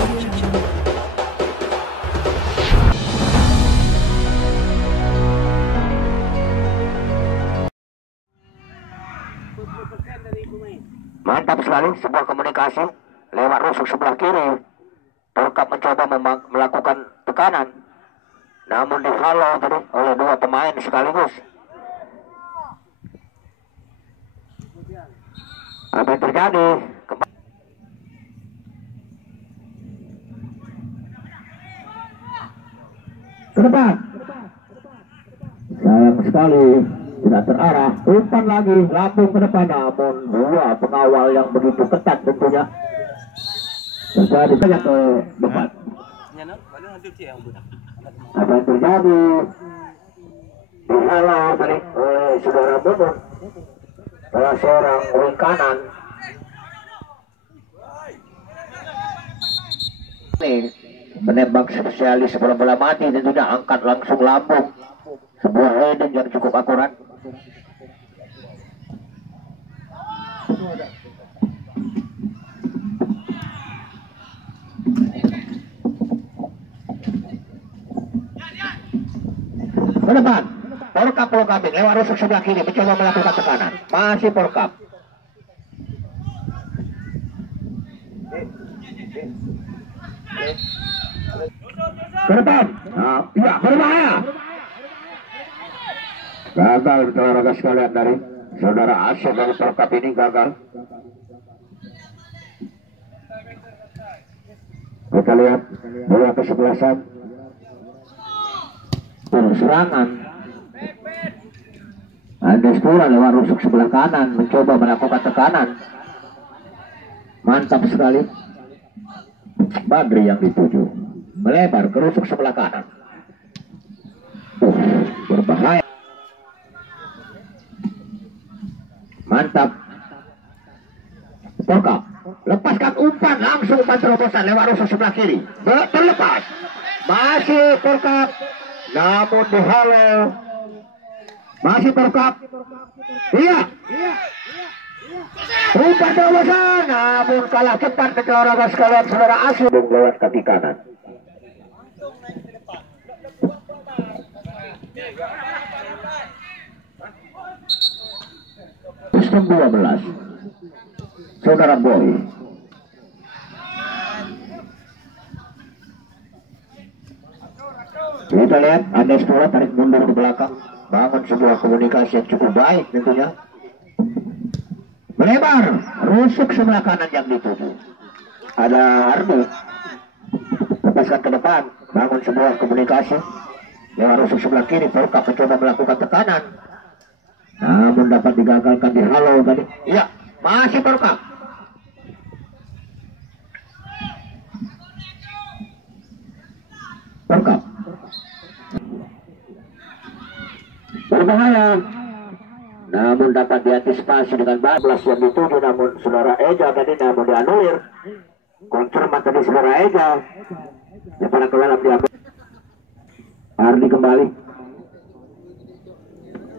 Mantap sekali sebuah komunikasi lewat rusuk sebelah kiri. Perkap mencoba melakukan tekanan, namun dihalau tadi oleh dua pemain sekaligus. Apa yang terjadi? Ke depan. Sayang sekali tidak terarah. Umpan lagi, lambung ke depan, namun dua pengawal yang begitu ketat tentunya. Terjadi banyak ke depan. Apa yang terjadi? Dihalau tadi oleh saudara Bunun. Salah seorang wing kanan. Ini menembak spesialis bola-bola mati, tentunya angkat langsung lambung. Sebuah heading yang cukup akurat. Ke depan, Porkap Pulau Kambing lewat rusuk sebelah kiri mencoba melakukan tekanan. Masih Porkap. Ke depan, ya berbahaya. Gagal olahraga sekalian dari saudara Asyik dari Porkap ini gagal. Kita lihat bola kesebelasan. Serangan Andes pula lewat rusuk sebelah kanan mencoba melakukan tekanan. Mantap sekali. Badri yang dituju melebar ke rusuk sebelah kanan. Berbahaya. Mantap. Porkap lepaskan umpan, langsung umpan terobosan lewat rusuk sebelah kiri. Terlepas. Masih Porkap, namun dihalau. Masih Porkap. Iya. Umpan terobosan, namun kalah cepat olahraga sekalian saudara Asyik lewat kaki kanan. Sistem 12 saudara Boy. Kita lihat Andes pula tarik mundur ke belakang, bangun sebuah komunikasi yang cukup baik tentunya. Melebar rusuk sebelah kanan yang dituju. Ada Ardi lepaskan ke depan, bangun sebuah komunikasi lewat rusuk sebelah kiri. Porkap mencoba melakukan tekanan, namun dapat digagalkan di halau tadi. Iya, masih Porkap. Porkap berbahaya, namun dapat diantisipasi dengan bablas yang dituju, namun saudara Eja tadi namun dianulir. Koncerman tadi saudara Eja lepas ke dalam diambil. Ardi kembali.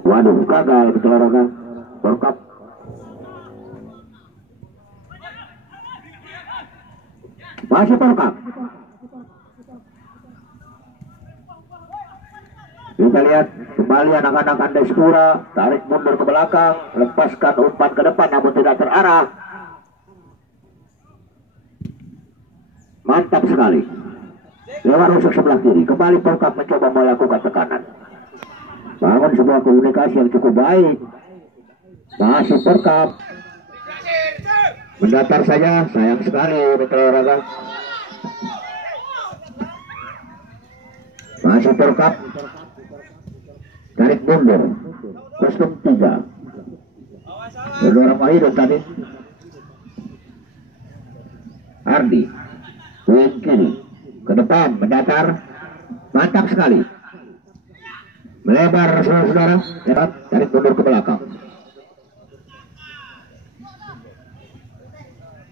Waduh, gagal betul orang Porkap. Masih Porkap. Kita lihat kembali anak-anak Andes Pura tarik mundur ke belakang, lepaskan umpan ke depan namun tidak terarah. Mantap sekali. Lewat rusuk sebelah kiri, kembali Porkap mencoba melakukan tekanan. Bangun sebuah komunikasi yang cukup baik. Masih Porkap. Mendatar saja, sayang sekali betul olahraga. Masih Porkap. Tarik mundur. Kostum 3. Saudara Mahirun tadi. Ardi. Wing kiri. Ke depan, mendatar. Mantap sekali. Melebar saudara-saudara. Tarik mundur ke belakang.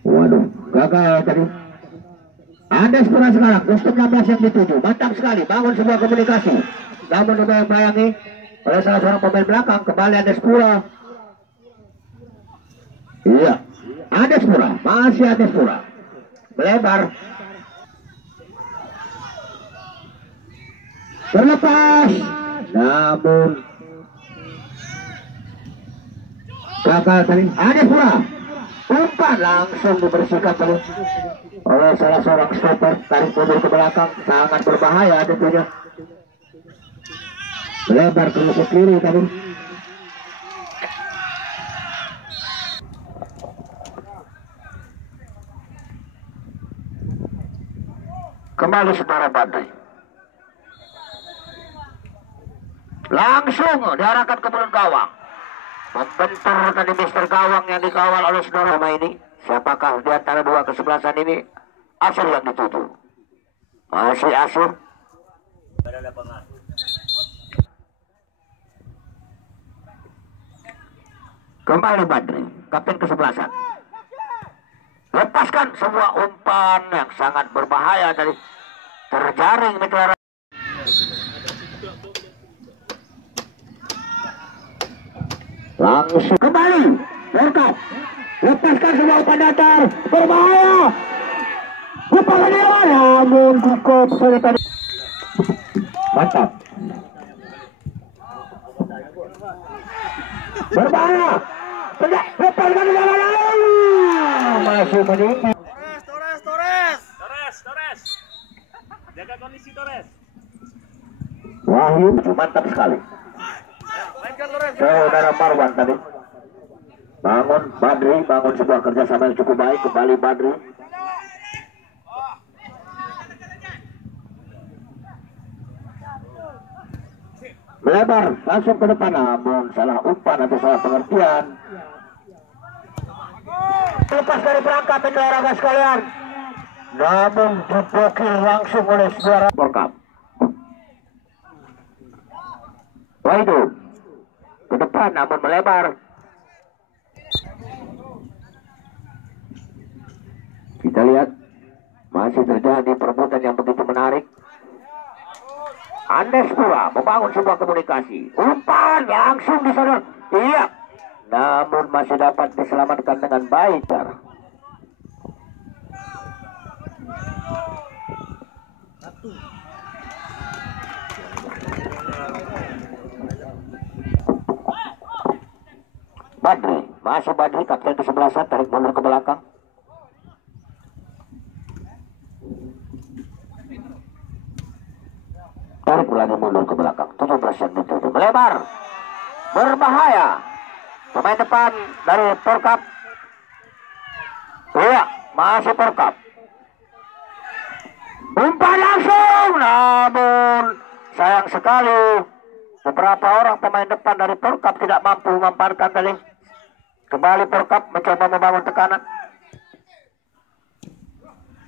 Waduh, gagal tadi. Andes Pura sekarang, kostum 16 yang dituju. Mantap sekali, bangun sebuah komunikasi. Namun dibayangi oleh salah seorang pemain belakang. Kembali Andes Pura. Iya, Andes Pura, masih Andes Pura. Melebar. terlepas, namun gagal tadi. Ada pula umpan langsung dibersihkan tadi oleh salah seorang stopper, tarik mundur ke belakang, sangat berbahaya tentunya. Melebar ke musuh kiri tadi. Kembali saudara Badri. Langsung diarahkan ke mulut gawang. Membentur tadi Mister Gawang yang dikawal oleh saudara ini. Siapakah di antara dua kesebelasan ini? Asur yang dituju. Masih Asur. Kembali Badri, kapten kesebelasan. Lepaskan sebuah umpan yang sangat berbahaya tadi. Terjaring Mitra. Langsung kembali. Lengkap. Lepaskan sebuah umpan datar. Berbahaya. Umpan dewa. Namun cukup sulit tadi. Mantap. Berbahaya. Tidak. Lepaskan sebuah lalu. Masih menunggu. Torres. Jaga kondisi Torres. Wahyu mantap sekali. Saudara Marwan tadi. Bangun Badri, bangun sebuah kerjasama yang cukup baik. Kembali Badri. Melebar langsung ke depan, namun salah umpan atau salah pengertian. Lepas dari perangkap itu olahraga sekalian, namun diblokir langsung oleh saudara Porkap. Wahyu ke depan namun melebar. Kita lihat masih terjadi perebutan yang begitu menarik. Andes pula membangun sebuah komunikasi. Umpan langsung di sana. Iya. Namun masih dapat diselamatkan dengan baik. Badri, masih Badri, kapten ke-11, tarik mundur ke belakang. Tarik lagi mundur ke belakang. 17 yang dituju. Melebar. Berbahaya. Pemain depan dari Porkap. Iya, masih Porkap. Umpan langsung. Namun sayang sekali beberapa orang pemain depan dari Porkap tidak mampu memamparkan tadi. Kembali Porkap mencoba membangun tekanan.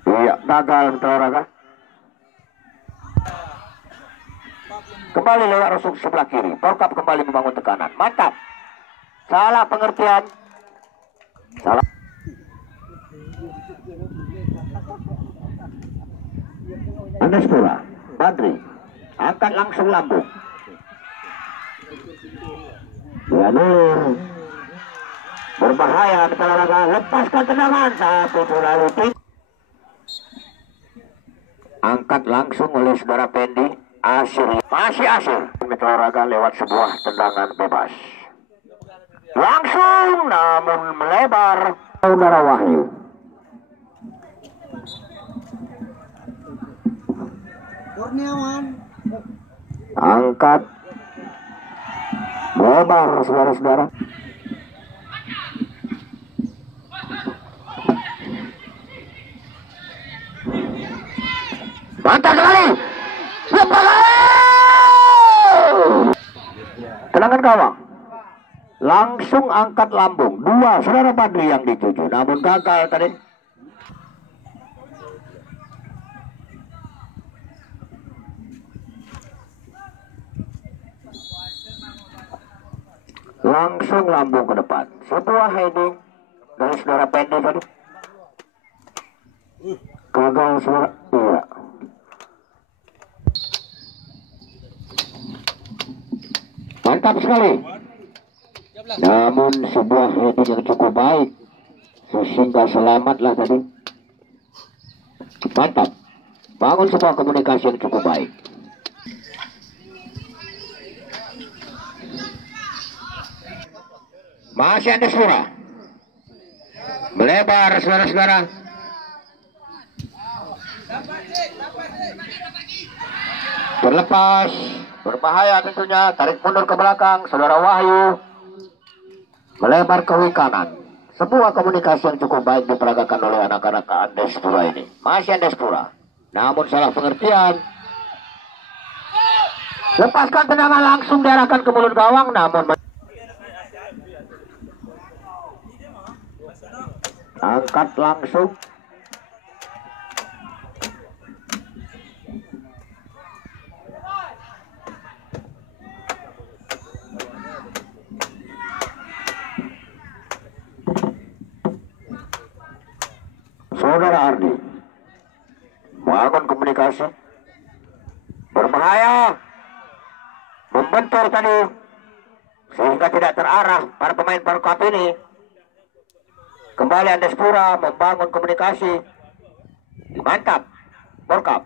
Iya, gagal olahraga. Kembali lewat rusuk sebelah kiri. Porkap kembali membangun tekanan. Mantap. Salah pengertian. Salah. Andes pula. Badri. Angkat langsung lambung. Nur. Berbahaya olahraga. Lepaskan tendangan. Satu lalu. Angkat langsung oleh saudara Pendi. Asir. Masih Asir. Olahraga lewat sebuah tendangan bebas. Langsung namun melebar. Saudara Wahyu. Kurniawan. Angkat. Melebar saudara-saudara. Mantap sekali. Tendangan gawang. Langsung angkat lambung. Dua saudara Badri yang dituju, namun gagal tadi. Langsung lambung ke depan. Sebuah heading dari saudara Pendi tadi. Gagal saudara. Iya. Mantap sekali. Namun sebuah heading yang cukup baik sehingga selamatlah tadi. Mantap. Bangun sebuah komunikasi yang cukup baik. Masih ada Spura. Melebar saudara-saudara. Terlepas, berbahaya tentunya. Tarik mundur ke belakang, saudara Wahyu. Melebar ke kanan. Sebuah komunikasi yang cukup baik diperagakan oleh anak-anak Andes Pura ini. Masih Andes Pura. Namun salah pengertian. Lepaskan tendangan langsung diarahkan ke mulut gawang. Namun angkat langsung. Saudara Ardi bangun komunikasi, berbahaya, membentur tadi sehingga tidak terarah para pemain Porkap ini. Kembali Andes Pura membangun komunikasi, mantap Porkap,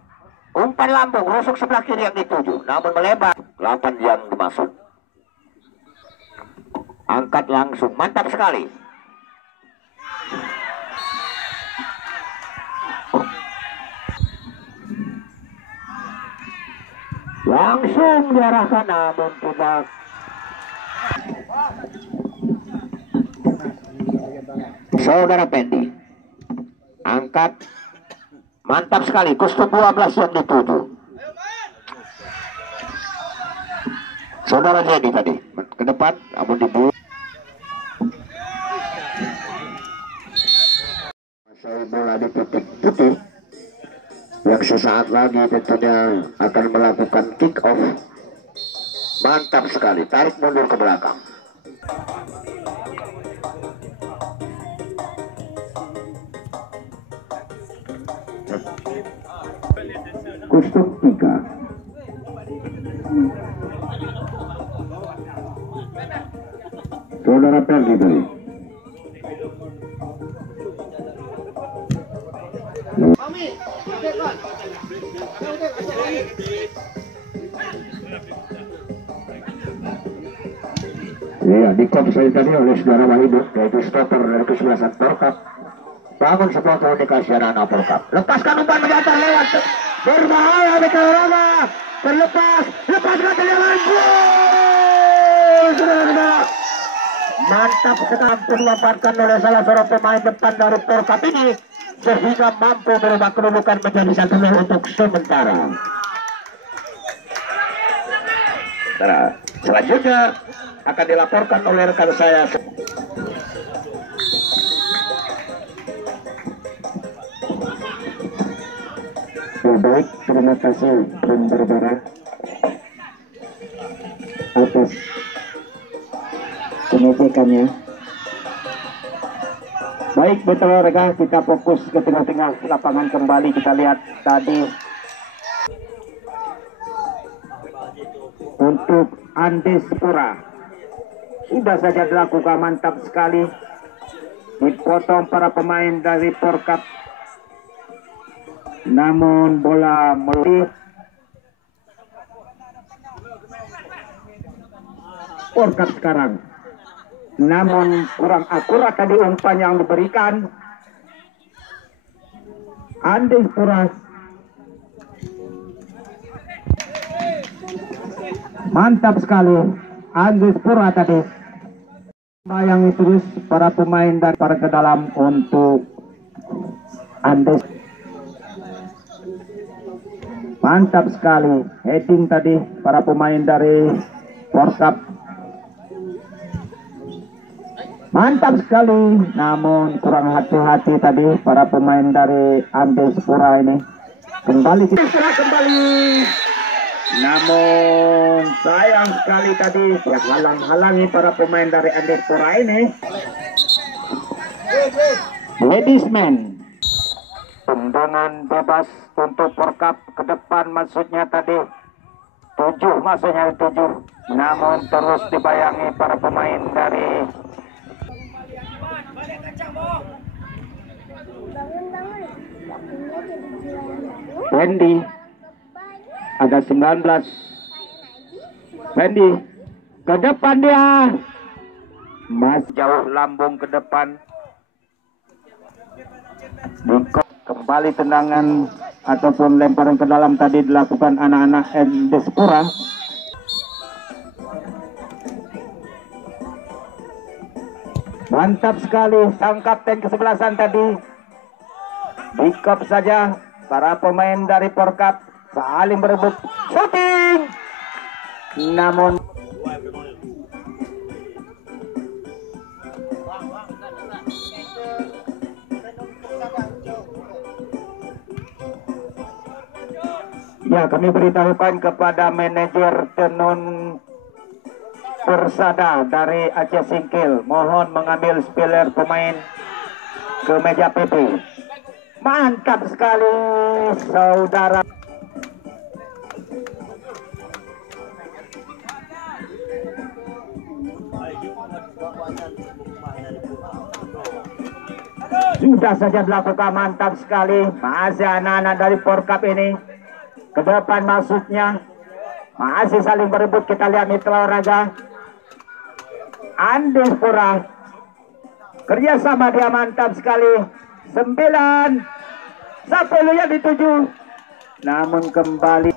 umpan lambung rusuk sebelah kiri yang dituju, namun melebar 8 yang dimaksud. Angkat langsung, mantap sekali. Langsung diarahkan namun tidak. Saudara Pendi angkat, mantap sekali. Kustum 12 yang dituju. Saudara Jadi tadi ke depan namun dibuat. Masih bola di titik putih yang sesaat lagi tentunya akan melakukan kick off. Mantap sekali, tarik mundur ke belakang. Kustum 3. Saudara Perdi tadi. Ya, di saya tadi oleh saudara Wahidu, yaitu stopper dari kesebelasan Porkap. Bangun sebuah komunikasi anak-anak Porkap. Lepaskan umpan mendatar lewat. Berbahaya di Kalorama. Terlepas, lepaskan tendangan gol. Saudara-saudara. Mantap sekali dilemparkan oleh salah seorang pemain depan dari Porkap ini, sehingga mampu merubah kedudukan menjadi 1-0 untuk sementara. Nah, selanjutnya akan dilaporkan oleh rekan saya. Baik, terima kasih Bung Barbara atas penyajiannya. Baik, betul rekan, kita fokus ke tengah-tengah lapangan kembali. Kita lihat tadi untuk Andes Pura sudah saja dilakukan, mantap sekali, dipotong para pemain dari Porkap, namun bola melipir Porkap sekarang, namun kurang akurat tadi umpan yang diberikan. Andes Pura mantap sekali, Andes Pura tadi bayang terus para pemain dan para ke dalam untuk Andes. Mantap sekali heading tadi para pemain dari Porkap. Mantap sekali, namun kurang hati-hati tadi para pemain dari Andes Pura ini. Kembali namun sayang sekali tadi ya, halang-halangi para pemain dari Andes Pura ini. Ladies man, tendangan bebas untuk Porkap ke depan, maksudnya tadi 7, maksudnya 7, namun terus dibayangi para pemain dari Wendy. Ada 19. Wendy ke depan dia. Mas jauh lambung ke depan. Kembali tendangan ataupun lemparan ke dalam tadi dilakukan anak-anak Endespura. Mantap sekali sang kapten kesebelasan tadi. Dikop saja para pemain dari Porkap saling berebut shooting. Namun ya, kami beritahukan kepada manajer tenun Persada dari Aceh Singkil, mohon mengambil spiller pemain ke meja PP. Mantap sekali saudara. Sudah saja dilakukan, mantap sekali. Masih anak-anak dari Porkap ini ke depan masuknya. Masih saling berebut, kita lihat mitra olahraga. Andespura kerjasama dia mantap sekali. 9 10 yang dituju, namun kembali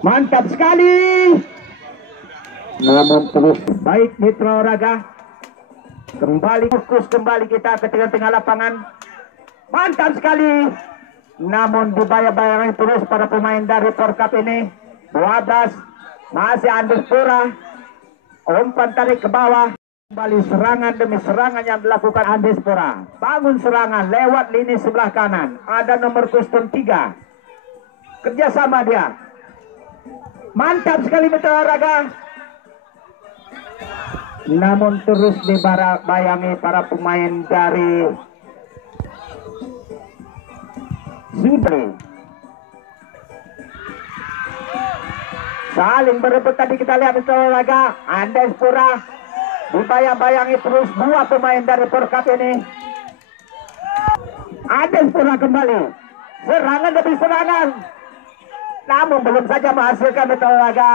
mantap sekali. Namun terus baik mitra olahraga. Kembali fokus, kembali kita ke tengah-tengah lapangan. Mantap sekali. Namun dibayar-bayar terus para pemain dari Porkap ini. 12 masih Andespura. Umpan tarik ke bawah. Kembali serangan demi serangan yang dilakukan Andespura. Bangun serangan lewat lini sebelah kanan. Ada nomor kostum 3. Kerjasama dia. Mantap sekali mitra olahraga. Namun terus dibayangi para pemain dari Zubri. Saling berebut tadi kita lihat mitra olahraga. Andespura dibayang-bayangi terus dua pemain dari Porkap ini. Andespura kembali. Serangan demi serangan. Namun belum saja menghasilkan mitra olahraga.